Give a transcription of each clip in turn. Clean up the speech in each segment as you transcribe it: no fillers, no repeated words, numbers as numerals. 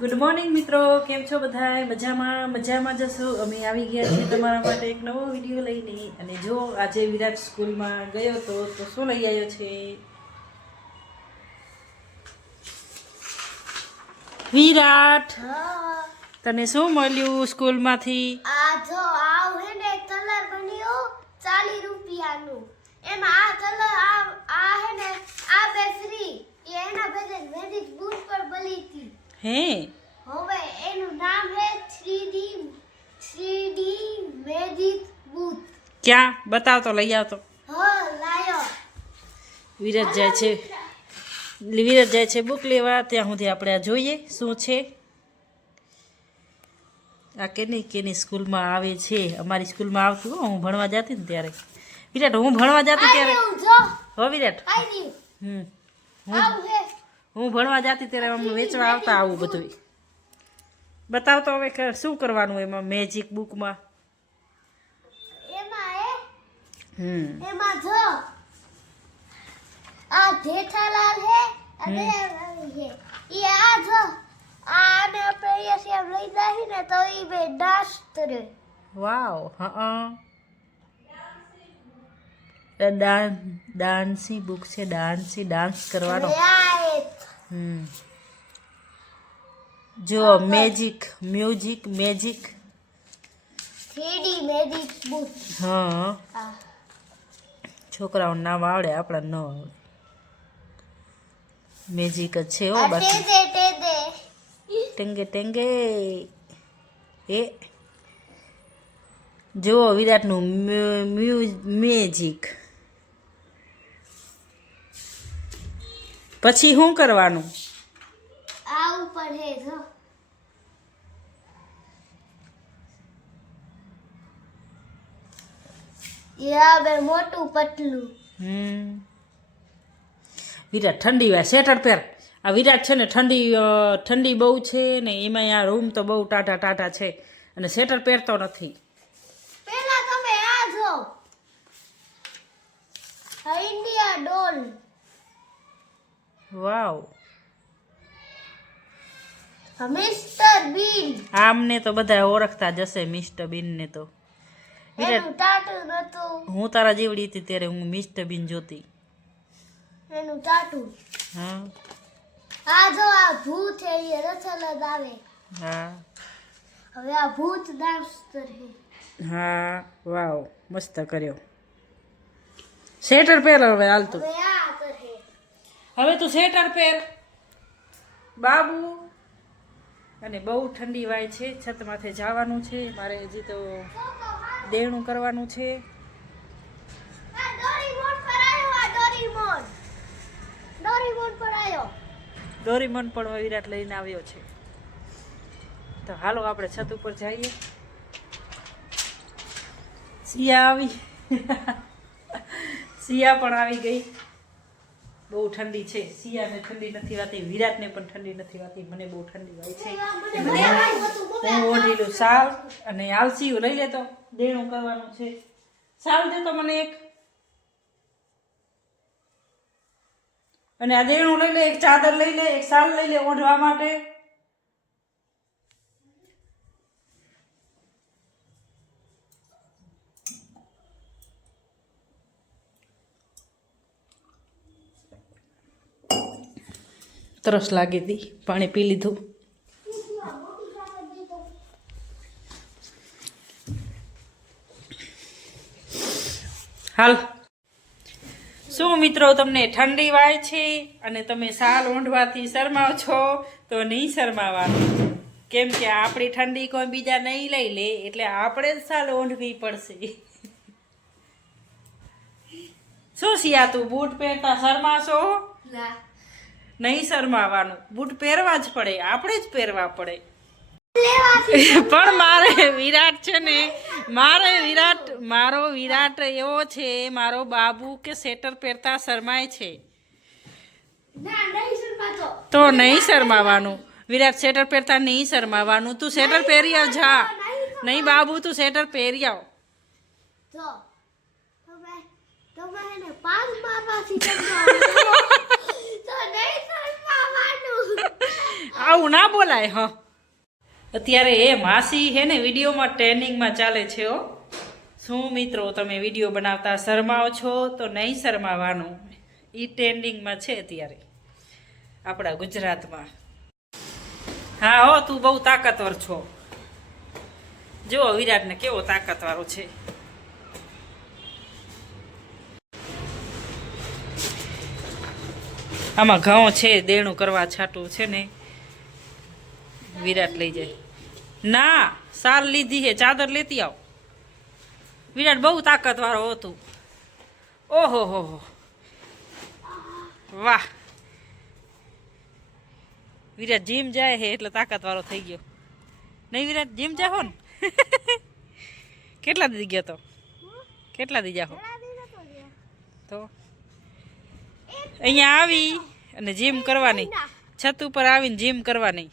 Good morning મિત્રો, કેમ છો બધાય? મજામાં જશો. અમે આવી ગયા છીએ તમારા માટે એક નવો વિડીયો લઈને. અને જો આજે વિરાટ સ્કૂલમાં ગયો તો શું લઈ આવ્યો છે વિરાટ? તને શું મળ્યું સ્કૂલમાંથી? આ જો આવ હે ને કલર બન્યો 40 રૂપિયાનું. એમાં આ કલર આ હે ને આ બે ફ્રી. એના બદલે મેજિક બૂટ પર બલી હતી. હે, હવે એનું નામ હે 3D મેજિક બૂટ. ક્યાં બતાવ તો, લઈ આવતો. હા લાયો. વિરાટ જાય છે બુક લેવા. ત્યાં સુધી આપણે આ જોઈએ શું છે. આ કેની સ્કૂલમાં આવે છે? અમારી સ્કૂલમાં આવતું હો, હું ભણવા જતી ને ત્યારે. વિરાટ, હું ભણવા જતી ત્યારે હો વિરાટ, હું ભણવા જતી ત્યારે અમને વેચવા આવતા આવું બધું. બતાવતો હવે શું કરવાનું એમાં મેજિક બુકમાં? એમાં જો આ જેઠાલાલ હે અને હે ઈ આ જો આને આપણે અહીંયા સેમ લઈ જાય ને તો ઈ બે ડાન્સ કરે. વાવ. હા, ડાન્સની બુક છે. ડાન્સ કરવાનો. જો મેજિક 3D મેજિક બુક. હા, છોકરાઓનું નામ આવડે, આપણા ન આવડે. મેજિક જ છે હો. બાકી ટેંગે એ જો વિરાટનું મેજિક. પછી શું કરવાનું? આ ઉપર હે જો યા બે મોટું પતલું. વિરાટ ઠંડી વાર સ્વેટર પહેર. આ વિરાટ છે ને ઠંડી બહુ છે ને, એમાં આ રૂમ તો બહુ ટાટા છે અને સ્વેટર પહેરતો નથી. પેલા તમે આ જો આ ઇન્ડિયા ડોલ. વાવ. મિસ્ટર બીન. આમને તો બધા ઓળખતા જશે મિસ્ટર બીન ને. તો એનું ટાટુ નતું. હું તારા જેવડી હતી ત્યારે હું મિસ્ટર બીન જોતી. એનું ટાટુ. હા, આ જો આ ભૂત છે એ રચલ જ આવે. હા, હવે આ ભૂત ડાન્સ કરે. હા. વાવ, મસ્ત કર્યો. સ્વેટર પહેર હવે હાલતું. હવે આ કરે. હવે તું સ્વેટર પહેર બાબુ. અને બહુ ઠંડી વાય છે. છત માથે જવાનું છે મારે. હજી તો દેણું કરવાનું છે. આ ડોરીમોન પર આયો. આ ડોરીમોન પર આયો. ડોરીમોન પણ વિરાટ લઈને આવ્યો છે. તો હાલો આપણે છત ઉપર જઈએ. સિયા પણ આવી ગઈ. બહુ ઠંડી છે. સિયાને ઠંડી નથી વાતી, વિરાટને પણ ઠંડી નથી વાતી. મને બહુ ઠંડી વાય છે. હું ઓઢીલું સાવ અને આલસીયું લઈ લેતો. દેણું કરવાનું છે. સાવ દેતો મને એક. અને આ દેણું લઈ લે, એક ચાદર લઈ લે, એક સાલ લઈ લે ઓઢવા માટે. તરસ લાગી હતી, પાણી પી લીધું. હાલ. શું મિત્રો, તમને ઠંડી વાય છે અને તમે સાલ ઓઢવાથી શરમાવ છો તો નહીં શરમાવાનું. કેમ કે આપણી ઠંડી કોઈ બીજા નહીં લઈ લે, એટલે આપણે જ સાલ ઓઢવી પડશે. શું સિયા, તું બૂટ પહેરતા શરમાશો? ના, નહીં શરમાવાનું. બૂટ પહેરવા જ પડે, આપણે જ પહેરવા પડે. પણ મારે વિરાટ છે ને, મારો વિરાટ એવો છે, મારો બાબુ કે સ્વેટર પહેરતા શરમાય છે. ના નહીં શરમાતો. તો નહીં શરમાવાનું. વિરાટ સ્વેટર પહેરતા નહીં શરમાવાનું. તું સ્વેટર પહેરી આવ જા. નહીં બાબુ, તું સ્વેટર પહેરી આવ. જો તમે એને પાસ મારવાથી તો નહીં શરમાવાનું. આવું ના બોલાય. હ અત્યારે એ માસી હે ને વિડીયોમાં ટ્રેનિંગમાં ચાલે છે. હો શું મિત્રો તમે વિડીયો બનાવતા શરમાવો છો તો નહીં શરમાવાનું. એ ટ્રેન્ડિંગમાં છે અત્યારે આપણા ગુજરાતમાં. હા હો તું બહુ તાકાતવર છો. જો વિરાટને કેવો તાકાતવારો છે. આમાં ઘઉં છે દેણું કરવા છાટું છે ને વિરાટ લઈ જાય. ના સાલ લીધી હે ચાદર લેતી આવ. વિરાટ બહુ તાકાતવાળો હતું. ઓહો હો વાહ. વિરાટ જીમ જાય હે એટલે તાકાતવાળો થઈ ગયો નહીં. વિરાટ જીમ જાહો ને કેટલા દી ગયો તો? કેટલા દી જાહો તો? અહીંયા આવી અને જીમ કરવાની, છત ઉપર આવીને જીમ કરવાની.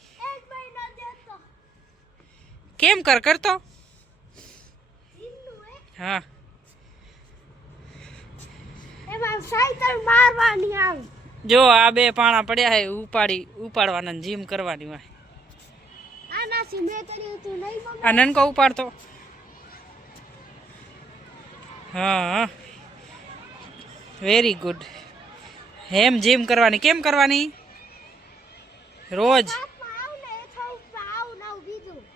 કેમ કરતો? હા જો આ બે પાણા પડ્યા હે ઉપાડવાના જીમ કરવાની હોય. આ નનકો ઉપાડતો. હા વેરી ગુડ. હેમ જીમ કરવાની. કેમ કરવાની? રોજ.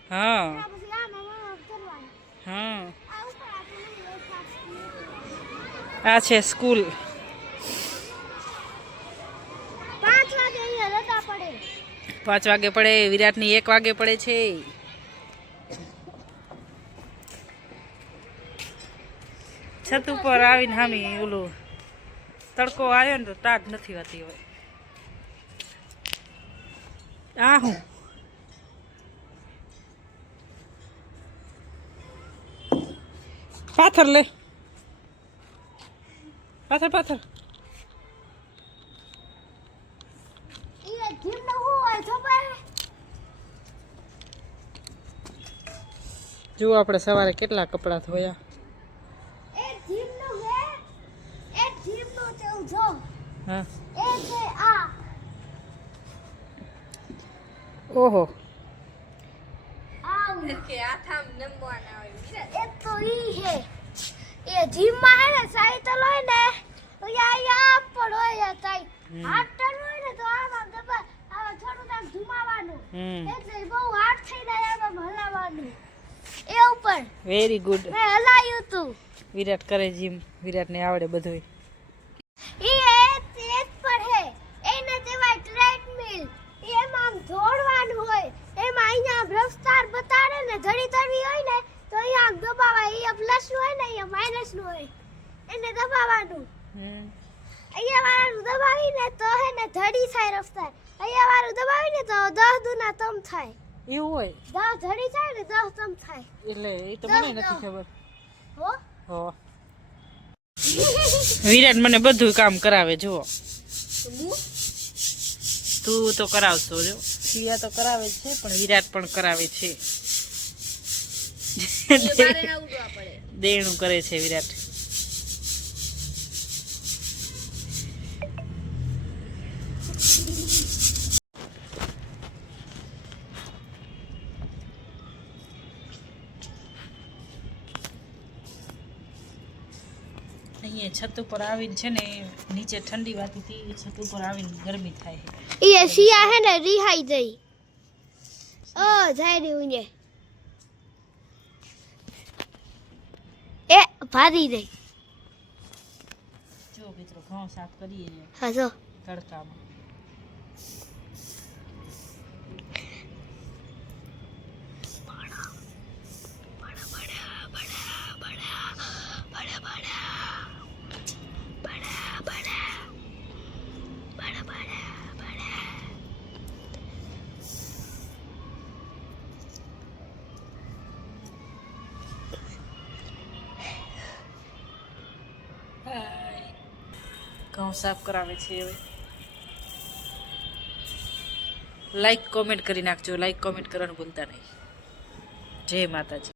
હા હા આ છે સ્કૂલ. 5 વાગે પડે. વિરાટની 1 વાગે પડે છે. છત ઉપર આવીને હામી ઓલું તડકો આવ્યો ને તો ટાઢ નથી હોતી હવે. આ હું પાથર લે. પાથર જો આપણે સવારે કેટલા કપડાં ધોયા. હા ઓહો સાયકલ હોય ને અહીંયા પણ હોય સાઈ હાથ ટન હોય ને તો આમ દબા આ થોડું આમ ઘુમાવાનું એટલે બહુ હાથ થઈ જાય આમ હલાવવાનું એ ઉપર. Very good. મેં હલાયું તું. વિરાટ કરે જીમ. વિરાટને આવડે બધું. તેજ પર હે એને તેવાય ટ્રેડમિલ. એમાં આમ દોડવાનું હોય. એમાં અહીંયા રફતાર બતાડે ને ધડી ધડી હોય ને તો અહીંયા દબાવાય. અહીંયા પ્લસ નું હોય ને અહીંયા માઇનસ નું હોય. એને દબાવવાનું. અહીંયા વાળું દબાવીને તો હે ને ધડી થાય રફતાર. અહીંયા વાળું દબાવીને તો 10 દુના તમ થાય. એવું હોય? 10 ધડી થાય ને 10 તમ થાય. એટલે એ તો મને નથી ખબર. હો હો વિરાટ મને બધું કામ કરાવે. જુઓ તું તો કરાવશો. જો સિયા તો કરાવે જ છે પણ વિરાટ પણ કરાવે છે. દેણું કરે છે વિરાટ. અહીંયા છત ઉપર આવીને છે ને નીચે ઠંડી વાતી હતી. છત ઉપર આવીને ગરમી થાય. એ સિયા હે ને રિહાઈ જઈ. ઓ જાય રે ઉને એ ભારી રહી. જો મિત્રો ઘઉં સાફ કરીએ હા જો તડકામાં. ઘઉં સાફ કરાવે છે હવે. લાઈક કોમેન્ટ કરી નાખજો. લાઈક કોમેન્ટ કરવાનું ભૂલતા નહીં. જય માતાજી.